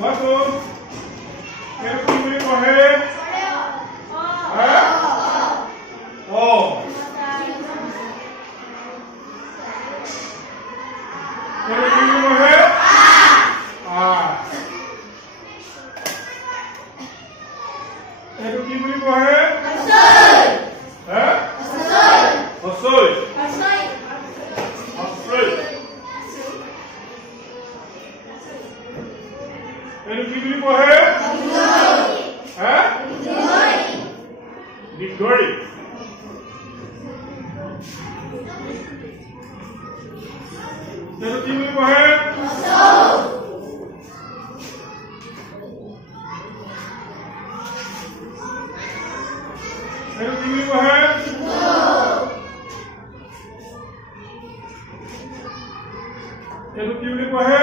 মতো এর কি বুলি কহে ও এর কি বুলি কহে এর কি বুলি কহে হসই এর কি বুলি কহে দীর্ঘই এর কি বুলি কহে এর কি বুলি কহে এর কি বুলি কহে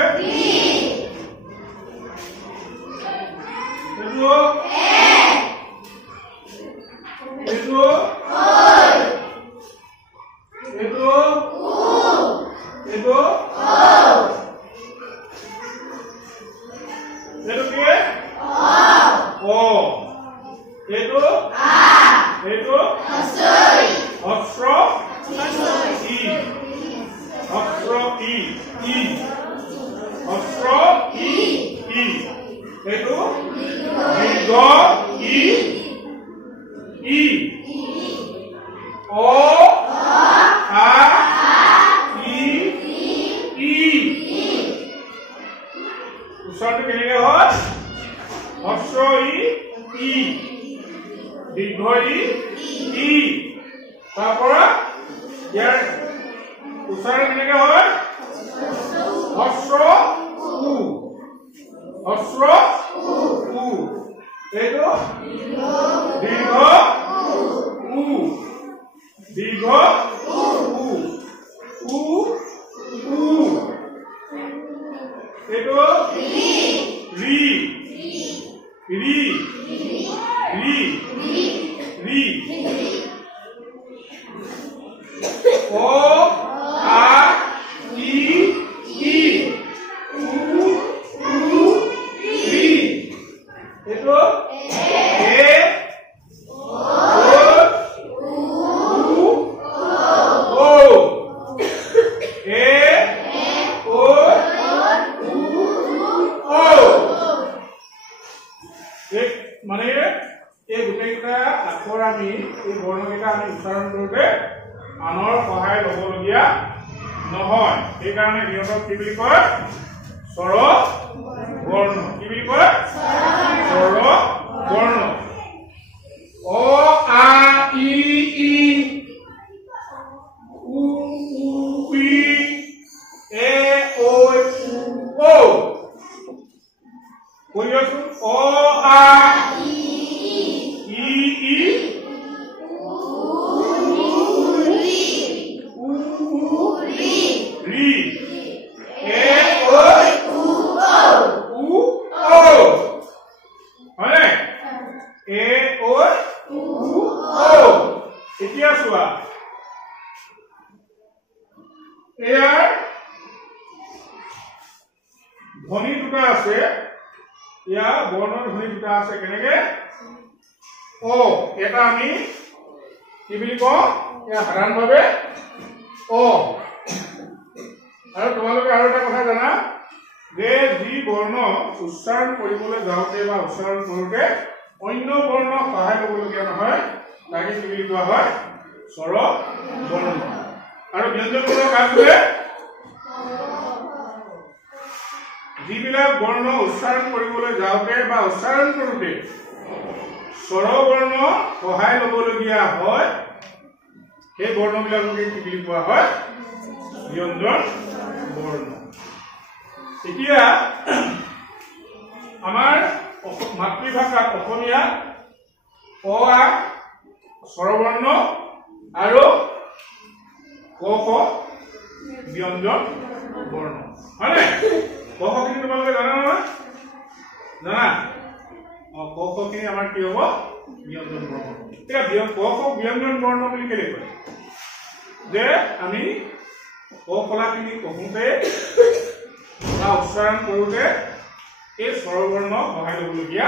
এই স্বৰবৰ্ণ সহায় লবলগীয়া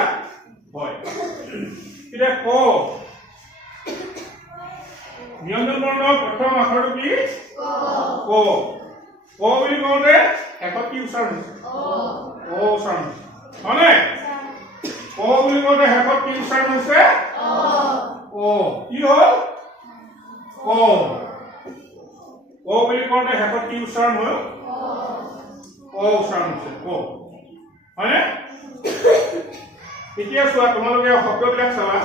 হয় এতিয়া ক ব্যঞ্জন বৰ্ণৰ প্ৰথম আখৰটো কি ক ক বুলি কওঁতে শেষত কি উচ্চাৰণ হৈছে অ উচ্চাৰণ হৈছে হয়নে ক বুলি কওঁতে শেষত কি উচ্চাৰণ হৈছে অ কি হ'ল ক ক বুলি কওঁতে শেষত কি উচ্চাৰণ হ'ল অ উচ্চাৰণ হৈছে ক হয়নে এতিয়া চোৱা তোমালোকে শব্দবিলাক চাবা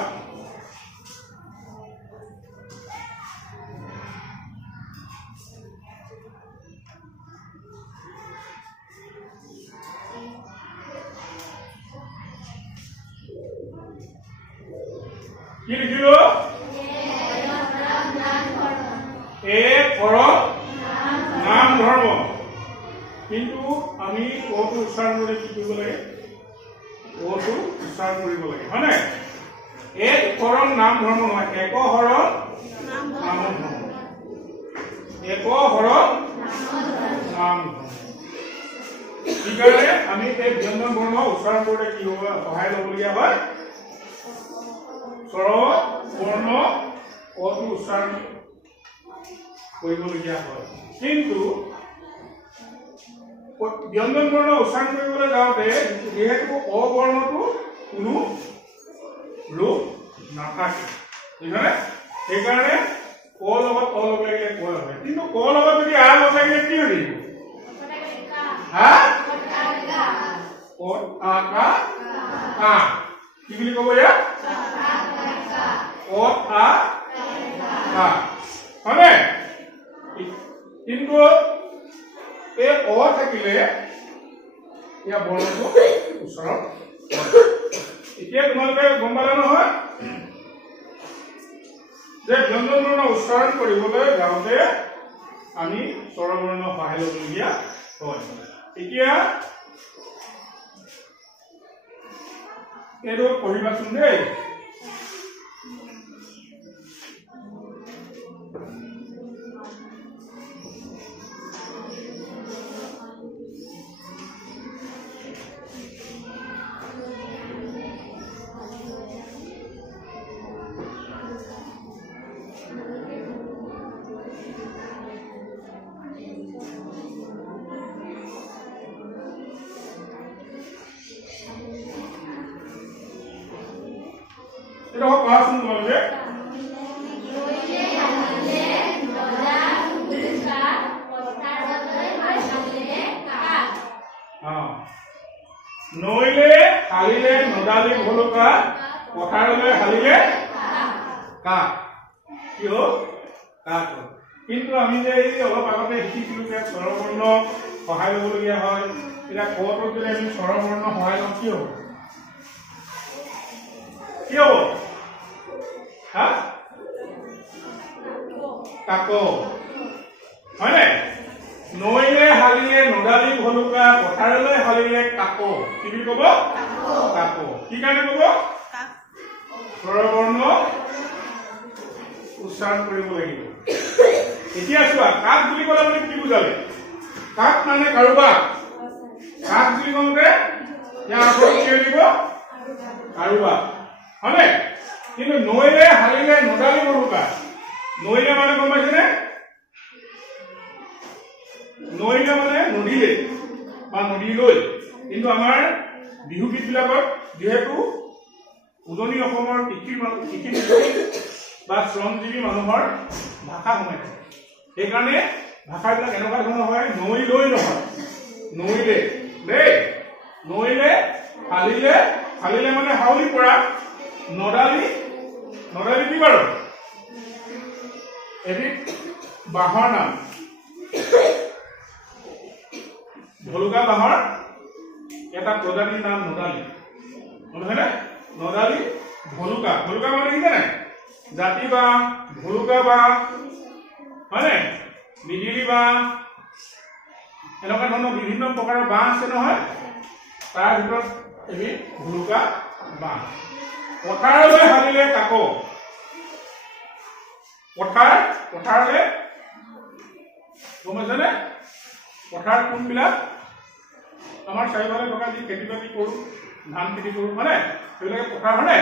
কি লিখিলো এক পৰম নাম ধৰ্ম কিন্তু আমি কটো উচ্চাৰণ কৰি কি কৰিব লাগে কটো উচ্চাৰণ কৰিব লাগে হয় নাই এক পৰম নাম ধৰ্ম নহয় এক হৰণ নাম ধৰ্ম এক হৰণ নাম সেইকাৰণে আমি এই ব্যঞ্জন বৰ্ণ উচ্চাৰণ কৰোঁতে কি হ'ব সহায় ল'বলগীয়া হয় স্বৰবৰ্ণ কটো উচ্চাৰণ কৰিবলগীয়া হয় কিন্তু ব্যঞ্জন বৰ্ণ উচ্চাৰণ কৰিবলৈ যাওঁতে যিহেতু অ বৰ্ণটো কোনো ৰূপ নাথাকে বুজিছানে সেইকাৰণে ক লগত অ লগ লাগিলে ক হয় কিন্তু ক লগত যদি আ লগ লাগিলে কি হৈ থাকিব হা কত আ কা কা কি বুলি ক'ব ইয়াত কত আ কা হয়নে কিন্তু এই অ থাকিলে ইয়া বৰ্ণটো উচ্চাৰণ এতিয়া তোমালোকে গম পালা নহয় যে ব্যঞ্জন বৰ্ণ উচ্চাৰণ কৰিবলৈ যাওঁতে আমি স্বৰবৰ্ণ সহায় ল'বলগীয়া হয় এতিয়া এইটো পঢ়িবাচোন দেই এটা পড়াশোনা তোমালোকে নইলে হালিলে নদালি ভলুকা পথাৰলৈ হালিলে কাক কি হ'ল কাক কিন্তু আমি যে অলপ আগতে শিকিছিলো যে স্বৰবৰ্ণ সহায় ল'বলগীয়া হয় এতিয়া কটো যদি আমি স্বৰবৰ্ণ সহায় লওঁ কি হ'ব কি হ'ব হা কাক হয়নে নইলে হালিলে নদালি ভলুকা পথাৰলৈ হালিলে কাক কি বুলি ক'ব কাক কি কাৰণে ক'ব স্বৰবৰ্ণ উচ্চাৰণ কৰিব লাগিব এতিয়া চোৱা কাক বুলি ক'লে আপুনি কি বুজালে কাক মানে কাৰোবাক কাক বুলি কওঁতে ইয়াৰ অৰ্থ কি লাগিব কাৰোবাক হয়নে কিন্তু নইলে হালিলে নদালি ভলুকা নইলে মানে গম পাইছেনে নইলে মানে নদীলে বা নদীলৈ কিন্তু আমাৰ বিহু গীতবিলাকত যিহেতু উজনি অসমৰ কৃষি বা শ্ৰমজীৱী মানুহৰ ভাষা সোমাই থাকে সেইকাৰণে ভাষাবিলাক এনেকুৱা ধৰণৰ হয় নৈ লৈ নহয় নইলে দেই নইলে হালিলে হালিলে মানে হাউলি পৰা নদালি নদালি কি বাৰু এবিধ বাঁহৰ নাম ভলুকা বাঁহৰ এটা প্ৰজাতিৰ নাম নদালি হয়নে নদালি ভলুকা ভলুকা মানে কি জানে জাতি বাঁহ ভলুকা বাঁহ হয়নে বিজুলী বাঁহ এনেকুৱা ধৰণৰ বিভিন্ন প্ৰকাৰৰ বাঁহ আছে নহয় তাৰ ভিতৰত এবিধ ভলুকা বাঁহ পথাৰলৈ হালিলে কাক পথাৰলৈ গম পাইছেনে পথাৰ কোনবিলাক আমাৰ চাৰিওফালে থকা যি খেতি বাতি কৰোঁ ধান খেতি কৰোঁ হয়নে সেইবিলাকে পথাৰ হয়নে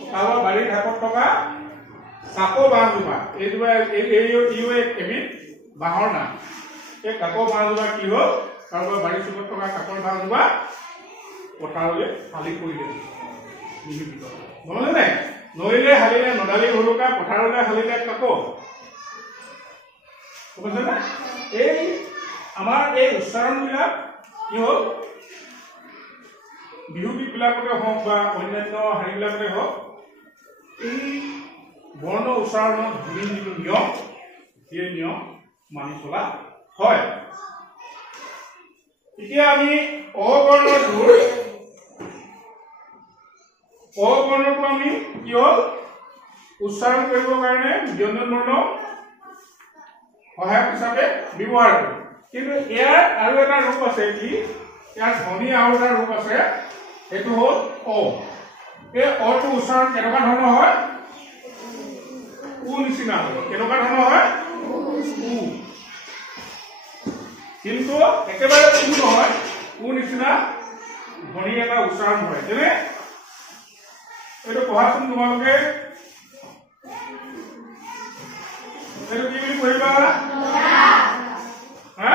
পথাৰৰ বাৰীৰ ঢাপত থকা কাকো বাঁহজোপা এইজোপা এবিধ বাঁহৰ নাম এই কাকো বাঁহজোপা কি হ'ল কাৰোবাৰ বাৰীৰ চুকত থকা কাকৰ বাঁহজোপা পথাৰলৈ হালি পৰিলে নহ'লে নাই নৈলে হালিলে নদালি ভলুকা পথাৰলৈ হালিলে কাকো বুজিছেনে এই আমাৰ এই উচ্চাৰণবিলাক কি হ'ল বিহুগীতবিলাকতে হওক বা অন্যান্য হেৰিবিলাকতে হওক এই বৰ্ণ উচ্চাৰণৰ ধ্বনিৰ যিটো নিয়ম সেই নিয়ম মানি চলা হয় এতিয়া আমি অবৰ্ণটো আমি কি হ'ল উচ্চাৰণ কৰিবৰ কাৰণে ব্যঞ্জন বৰ্ণ সহায়ক হিচাপে ব্যৱহাৰ কৰোঁ কিন্তু ইয়াৰ আৰু এটা ৰূপ আছে কি ইয়াৰ ধ্বনি আৰু এটা ৰূপ আছে সেইটো হ'ল অ এই অটো উচ্চাৰণ কেনেকুৱা ধৰণৰ হয় উ নিচিনা হয় কেনেকুৱা ধৰণৰ হয় উ কিন্তু একেবাৰে উ নহয় উ নিচিনা ধ্বনি এটা উচ্চাৰণ হয় যেনে এইটো পঢ়াচোন তোমালোকে এইটো কি বুলি পঢ়িবা হা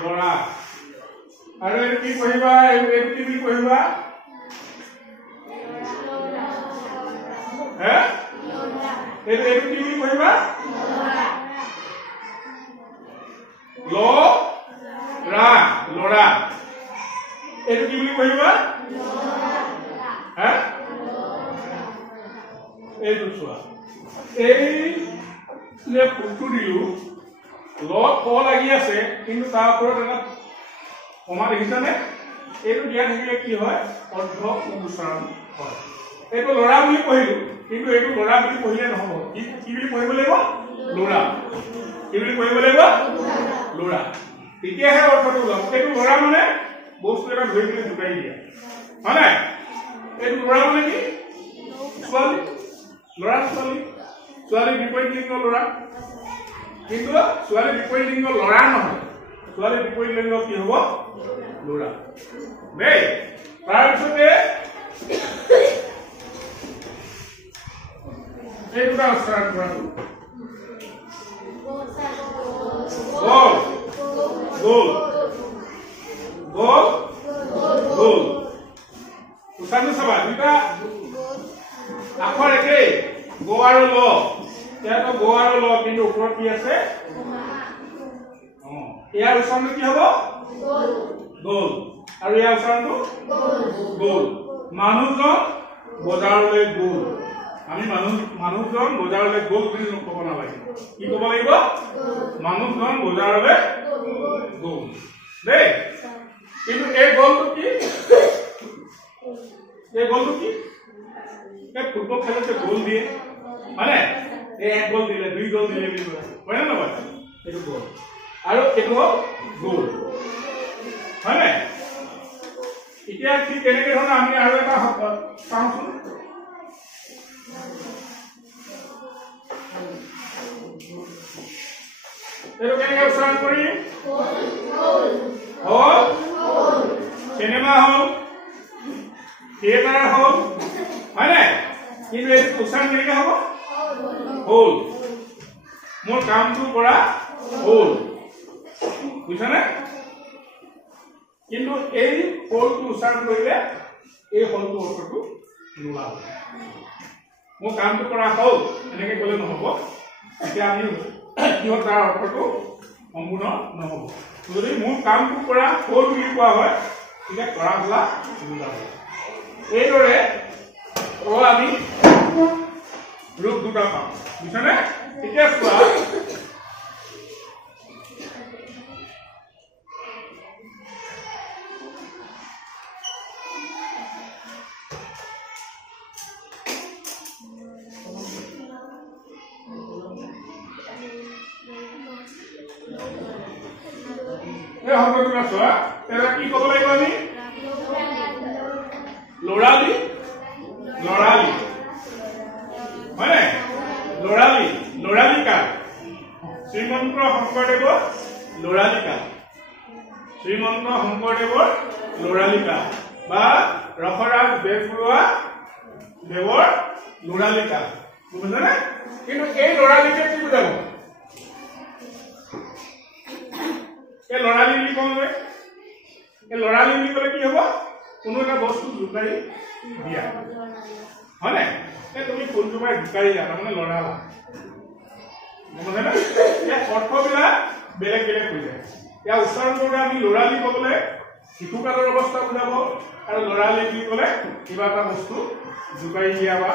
লৰা আৰু এইটো কি পঢ়িবা এইটো কি বুলি পঢ়িবা হা এইটো কি বুলি পঢ়িবা লৰা লৰা এইটো কি বুলি পঢ়িবা হা এইটো চোৱা এই যে ফুলটো দিলো ল ক লাগি আছে কিন্তু তাৰ ওপৰত এটা কমা দেখিছানে এইটো দিয়া থাকিলে কি হয় অৰ্ধ উচ্চাৰণ হয় এইটো লৰা বুলি পঢ়িলো কিন্তু এইটো লৰা বুলি পঢ়িলে নহব কি বুলি পঢ়িব লাগিব লৰা কি বুলি পঢ়িব লাগিব লৰা তেতিয়াহে অৰ্থটো ওলাব এইটো লৰা মানে বস্তু এটা ধৰি কিনে জোকাই দিয়া হয় নাই এইটো লৰা মানে কি ছোৱালী লৰা ছোৱালী ছোৱালী বিপৰীত লিংগ লৰা কিন্তু ছোৱালী বিপৰীত লিংগ লৰা নহয় ছোৱালী বিপৰীত লিংগ কি হব লৰা দেই তাৰপিছতে এই দুটা উচ্চাৰণ কৰাটো গোল গোল গোল উচ্চাৰণ চাবা দুটা আখৰ একেই গ আৰু ল ইয়াতো গ আৰু ল কিন্তু ওপৰত কি আছে ইয়াৰ উচ্চাৰণটো কি হ'ব গোল আৰু ইয়াৰ উচ্চাৰণটো গোল মানুহজন বজাৰলৈ গ'ল আমি মানুহজন বজাৰলৈ গ'ল বুলি ক'ব নালাগে কি ক'ব লাগিব মানুহজন বজাৰলৈ গ'ল দেই কিন্তু এই গ'লটো কি এই ফুটবল খেলতে গোল দিয়ে মানে এই এক গোল দিলে দুই গোল দিলে বুলি কয় হয় নে নহয় এইটো গোল আৰু এইটো হ'ল গোল হয় নে এতিয়া ঠিক তেনেকে ধৰণে আমি আৰু এটা চাওঁচোন এইটো কেনেকে উচ্চাৰণ কৰি হ'ল চিনেমা হ'ল থিয়েটাৰ হ'ল হয় নাই কিন্তু এইটো উচ্চাৰণ কেনেকে হ'ব হ'ল মোৰ কামটো কৰা হ'ল বুজিছানে কিন্তু এই হলটো উচ্চাৰণ কৰিলে এই হলটো অৰ্থটো নোলাব মোৰ কামটো কৰা হ'ল এনেকে ক'লে নহ'ব এতিয়া আমি কিহত তাৰ অৰ্থটো সম্পূৰ্ণ নহ'ব যদি মোৰ কামটো কৰা হ'ল বুলি কোৱা হয় তেতিয়া কৰা বোলা নোলাব এইদৰে আমি ৰূপ দুটা পাওঁ বুজিছানে এতিয়া চোৱা এই শব্দটো চোৱা এটা কি ক'ব লাগিব আমি লৰালি লৰালি হয় লৰালি লৰালিকা শ্ৰীমন্ত শংকৰদেৱৰ লৰালিকা শ্ৰীমন্ত শংকৰদেৱৰ ল'ৰালিকা বা ৰসৰাজ বেজবৰুৱা দেৱৰ ল'ৰালিকা বুজিছানে কিন্তু এই ল'ৰালিকা কি বুজাব এই ল'ৰালি বুলি কওঁ এই ল'ৰালি বুলি ক'লে কি হ'ব কোনো এটা বস্তু জোকাৰি দিয়া হয় নাই তুমি ফুলজোপাই জোকাৰিলা তাৰমানে ল'ৰালা বুজিছানে ইয়াৰ অৰ্থবিলাক বেলেগ বেলেগ হৈ যায় ইয়াৰ উচ্চাৰণ কৰোঁতে আমি ল'ৰালি ক'বলৈ শিশুকালৰ অৱস্থা বুজাব আৰু ল'ৰালি বুলি ক'লে কিবা এটা বস্তু জোকাৰি দিয়া বা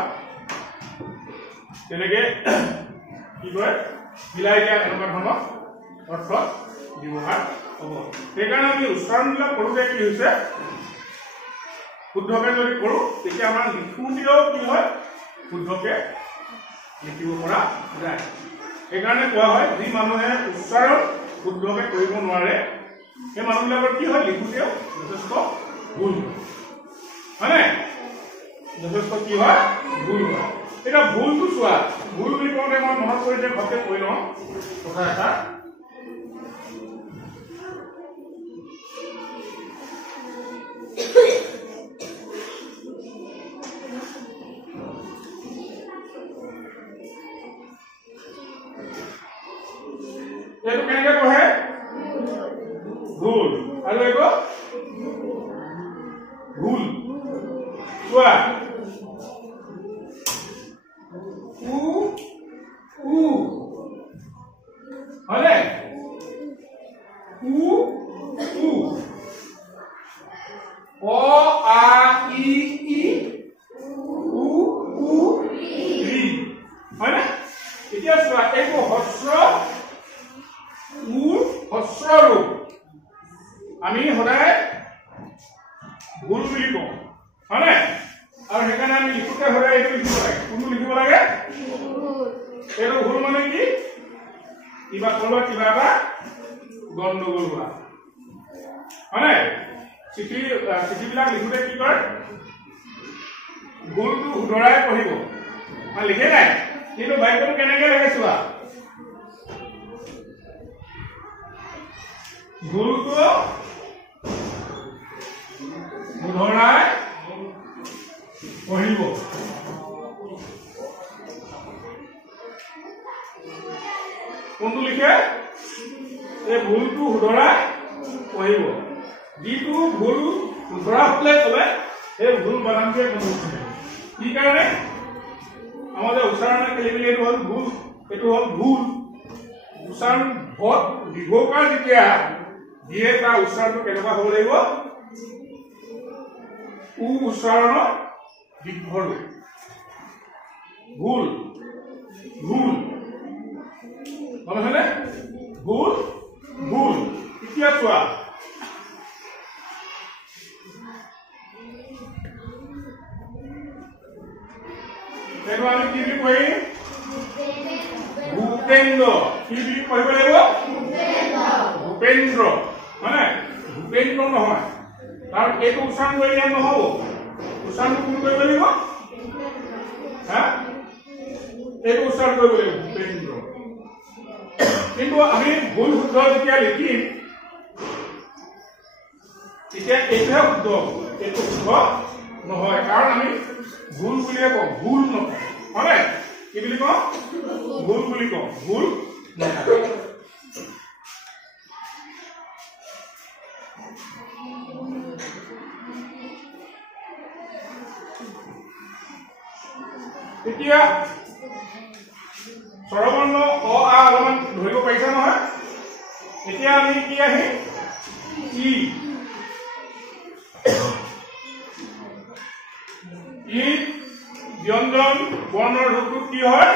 তেনেকৈ কি কয় মিলাই দিয়া এনেকুৱা ধৰণৰ অৰ্থ ব্যৱহাৰ হ'ব সেইকাৰণে আমি উচ্চাৰণবিলাক কৰোঁতে কি হৈছে শুদ্ধকে যদি কৰোঁ তেতিয়া আমাৰ লিখোঁতেও কি হয় শুদ্ধকে লিখিব পৰা যায় সেইকাৰণে কোৱা হয় যি মানুহে উচ্চাৰণ শুদ্ধকে কৰিব নোৱাৰে সেই মানুহবিলাকৰ কি হয় লিখোঁতেও যথেষ্ট ভুল হয়নে যথেষ্ট কি হয় ভুল হয় এতিয়া ভুলটো চোৱা ভুল বুলি কওঁতে মই মনত কৰিছে ঘৰতে কৈ লওঁ কথা এটা এইটো কেনেকৈ পঢ়ে ভুল আৰু এইটো ভুল চোৱা হয়নে অ আ ই ই উ উ ৰি হয়নে এতিয়া চোৱা এইটো হস্ৰ হস্ৰ ৰূপ আমি সদায় ভুল বুলি কওঁ হয়নে আৰু সেইকাৰণে আমি লিখোঁতে সদায় এইটো লিখিব লাগে কোনটো লিখিব লাগে এইটো ভুল মানে কি কিবা ক'ৰবাত কিবা এটা গণ্ডগোল হোৱা হয়নে চিঠিবিলাক লিখোঁতে কি কৰে ভুলটো শুধৰাই পঢ়িব লিখে নাই কিন্তু বাক্যটো কেনেকৈ লাগে চোৱা ভুলটো শুধৰাই পঢ়িব কোনটো লিখে এই ভুলটো শুধৰাই পঢ়িব যিটো ভুল শুধৰা হ'লে ক'লে সেই ভুল বানানটোৱে কোনো কি কাৰণে আমাৰ যে উচ্চাৰণে খেলি মেলি এইটো হ'ল ভুল এইটো হ'ল ভুল উচ্চাৰণ ভত দীৰ্ঘকাৰ যেতিয়া দিয়ে তাৰ উচ্চাৰণটো কেনেকুৱা হ'ব লাগিব উচ্চাৰণৰ দীৰ্ঘৰু ভুল ভুল হয়নে ভুল ভুল এতিয়া চোৱা এইটো আমি কি বুলি পঢ়িম ভূপেন্দ্ৰ কি বুলি পঢ়িব লাগিব ভূপেন্দ্ৰ হয়নে ভূপেন্দ্ৰ নহয় কাৰণ এইটো উচ্চাৰণ কৰিলে নহ'ব উচ্চাৰণটো কোন কৰিব লাগিব হা এইটো উচ্চাৰণ কৰিব লাগিব ভূপেন্দ্ৰ কিন্তু আমি ভুল শুদ্ধ যেতিয়া লিখিম তেতিয়া এইটোহে শুদ্ধ এইটো শুদ্ধ নহয় কাৰণ আমি ভুল বুলিয়ে কওঁ ভুল নকওঁ হয়নে কি বুলি কওঁ ভুল বুলি কওঁ ভুল নহয় এতিয়া স্বৰবৰ্ণ অ আ অলপমান ধৰিব পাৰিছা নহয় এতিয়া আমি কি আহিম ই ই ব্যঞ্জন বৰ্ণৰ ৰূপটো কি হয়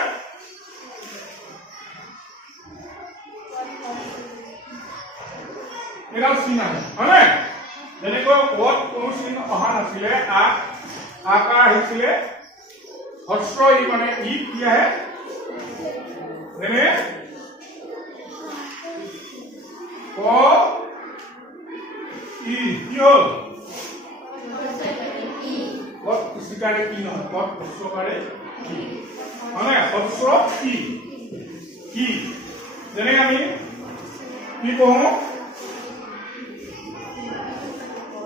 এডাল চিন আহে হয়নে যেনেকৈ অত কোনো চিন অহা নাছিলে আকাৰ আহিছিলে হস্ৰ ই মানে ই কি আহে যেনে ক ই কি হ'ল কত ইস্তিকাৰে কি নহয় কত হস্ৰকাৰে কি মানে হস্ৰ কি যেনে আমি কি কওঁ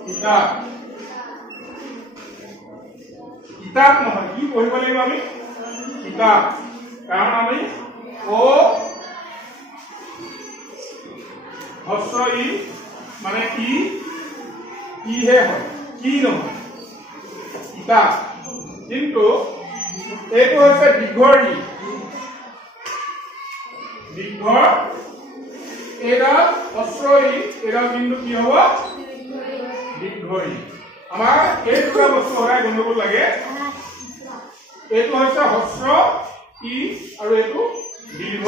কিতাপ কিতাপ নহয় কি পঢ়িব লাগিব আমি কিতাপ কাৰণ আমি ও হস্ৰ ই মানে ইহে হয় কি নহয় কিতাপ কিন্তু এইটো হৈছে দীৰ্ঘৰ ই দীৰ্ঘৰ এডাল হস্ৰ ই এডাল কিন্তু কি হ'ব দীৰ্ঘৰ ই আমাৰ এই দুটা বস্তু সদায় গণিব লাগে এইটো হৈছে হস্ৰ ই আৰু এইটো দীৰ্ঘ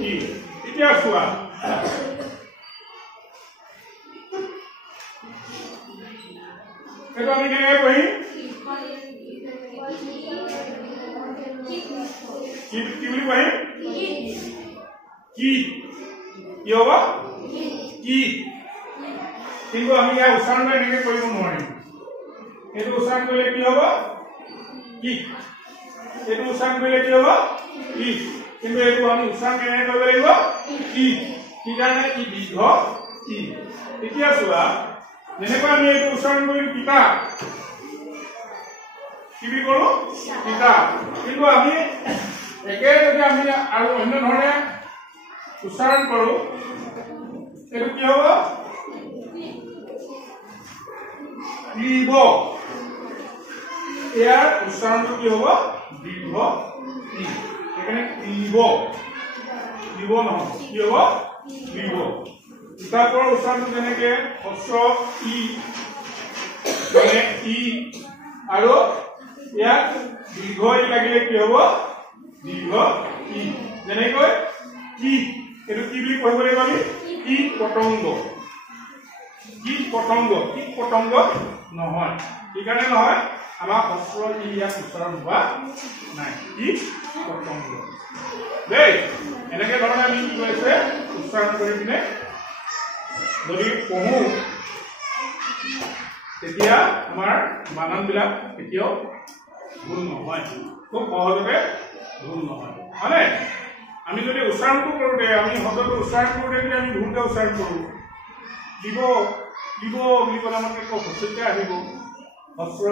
ই এতিয়া চোৱা এইটো আমি কেনেকৈ পঢ়িম কি বুলি পঢ়িম কি কি হ'ব কি কিন্তু আমি ইয়াৰ উচ্চাৰণ এনেকৈ কৰিব নোৱাৰিম এইটো উচ্চাৰণ কৰিলে কি হ'ব কি এইটো উচ্চাৰণ কৰিলে কি হ'ব কি কিন্তু এইটো আমি উচ্চাৰণ কেনেকৈ কৰিব লাগিব কি কি কাৰণে ই দীৰ্ঘ ই এতিয়া চোৱা যেনেকৈ আমি এইটো উচ্চাৰণ কৰিম কিতাপ কি বুলি কৰোঁ কিতাপ কিন্তু আমি একে যদি আমি আৰু অন্য ধৰণে উচ্চাৰণ কৰোঁ এইটো কি হ'ব লিব ইয়াৰ উচ্চাৰণটো কি হ'ব দীৰ্ঘ ই সেইকাৰণে লিব লিব নহয় কি হ'ব লিব কিতাপৰ উচ্চাৰণটো যেনেকে হস্ৰ ই মানে ই আৰু ইয়াত দীৰ্ঘ ই লাগিলে কি হ'ব দীৰ্ঘ ই যেনেকৈ কি এইটো কি বুলি পঢ়িব লাগিব আমি কীট পতংগ কীট পতংগ নহয় সেইকাৰণে নহয় আমাৰ হস্ৰ ই ইয়াত উচ্চাৰণ হোৱা নাই কীট পতংগ দেই এনেকে ধৰণে আমি কি কৰিছে উচ্চাৰণ কৰি পিনে যদি পঢ়ো তেতিয়া আমাৰ বানানবিলাক কেতিয়াও ভুল নহয় খুব সহজতে ভুল নহয় মানে আমি যদি উচ্চাৰণটো কৰোঁতে আমি শব্দটো উচ্চাৰণ কৰোঁতে যদি আমি ভুলকৈ উচ্চাৰণ কৰোঁ লিব লিব বুলি ক'লে আমাক একো হস্ৰকে আহিব হস্ৰ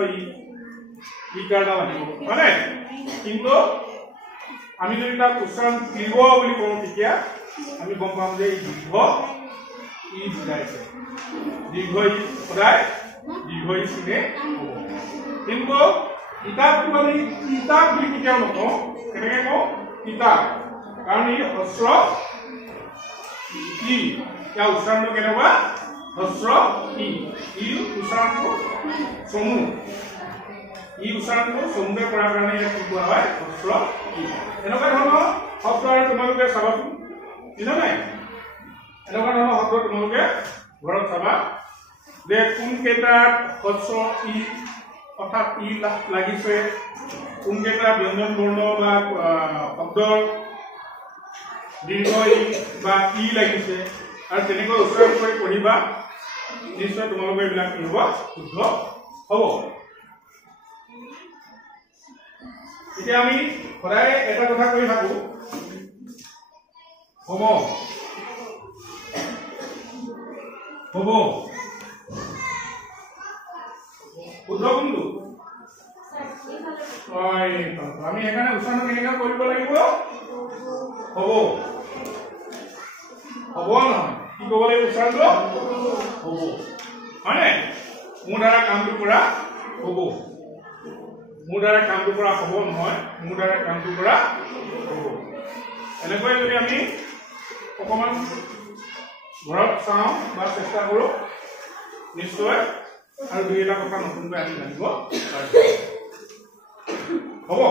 ই কাৰণেও আহিব হয়নে কিন্তু আমি যদি তাক উচ্চাৰণ লিব বুলি কওঁ তেতিয়া আমি গম পাম যে দীৰ্ঘ ই বুজাইছে দীৰ্ঘ ই সদায় দীৰ্ঘ ই চিনে হ'ব কিন্তু কিতাপটো আমি কিতাপ বুলি কেতিয়াও নকওঁ কেনেকৈ কওঁ কিতাপ কাৰণ ই হস্ৰ ই ইয়াৰ উচ্চাৰণটো কেনেকুৱা হস্ৰ ই উচ্চাৰণটো চমু ই উচ্চাৰণটো চমুকৈ কৰাৰ কাৰণে ইয়াক কি কোৱা হয় হস্ৰ ই এনেকুৱা ধৰণৰ শব্দ আৰু তোমালোকে চাবাচোন বুজা নাই এনেকুৱা ধৰণৰ শব্দ তোমালোকে ঘৰত চাবা যে কোনকেইটাত হস্ৰ ই অৰ্থাৎ ই লাগিছে কোনকেইটা ব্যঞ্জন বৰ্ণ বা শব্দৰ দীৰ্ঘ ই বা ই লাগিছে আৰু তেনেকৈ উচ্চাৰণ কৰি পঢ়িবা নিশ্চয় তোমালোকৰ এইবিলাক কি হ'ব শুদ্ধ হ'ব এতিয়া আমি সদায় এটা কথা কৈ থাকো হ'ব হ'ব শুদ্ধ কোনটো আমি সেইকাৰণে উচ্চাৰণ কেনেকৈ কৰিব লাগিব হ'ব হ'ব নহয় কি ক'ব লাগিব উচ্চাৰণটো হ'ব হয়নে মোৰ দ্বাৰা কামটো কৰা হ'ব মোৰ দ্বাৰা কামটো কৰা হ'ব নহয় মোৰ দ্বাৰা কামটো কৰা হ'ব এনেকৈ যদি আমি অকণমান ঘৰত চাওঁ বা চেষ্টা কৰোঁ নিশ্চয় আৰু দুই এটা কথা নতুনকৈ আমি জানিব পাৰিম হ'ব